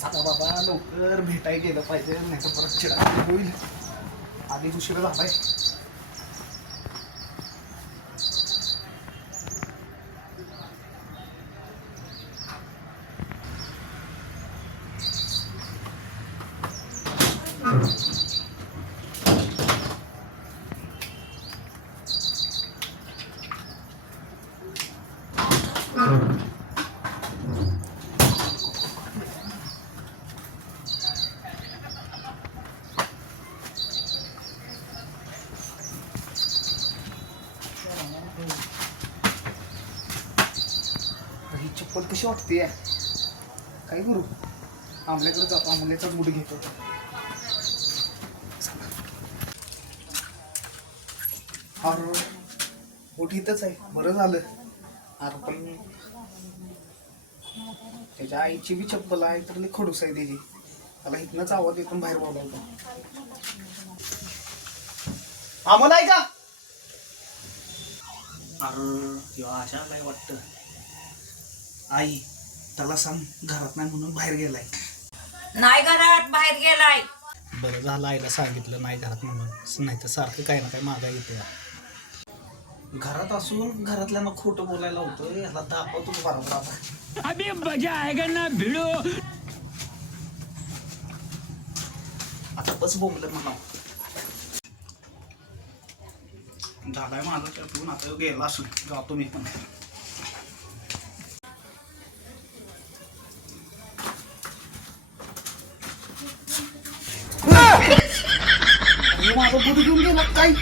चला बाबा लवकर भेटायला गेलं पाहिजे, नाही तर परत चिडा होईल. आधी उशीर झालाय. ही चप्पल कशी वाटते? काय करू? आमल्याकडे जातो, आमल्याचाच बूट घेतो. अरे बूट इथंच आहे, बरं झालं. अरे पण त्याच्या आईची बी चप्पल आहे तर लई खडूस आहे त्याची. त्याला इथनंच आवाज येतो बाहेर बोलावतो. आम्हाला आहे का? अरे तेव्हा अशा आलाय वाटतं. आई त्याला सांग घरात नाही म्हणून बाहेर गेलाय. नाही घरात बाहेर गेलाय. बरं झालं आईला सांगितलं नाही घरात म्हणून, नाही तर सारखं काही ना काही मागा येते. घरात असून घरातल्यांना खोटं बोलायला होतं. याला दाखवतोच बरोबर आता. अभी मजा आएगा ना भिड़ो. आता बस बोंबलं म्हणा. झालाय माझं त्यातून, आता गेला असून जातो मी पण. माझं बुडी घेऊन गेला काय?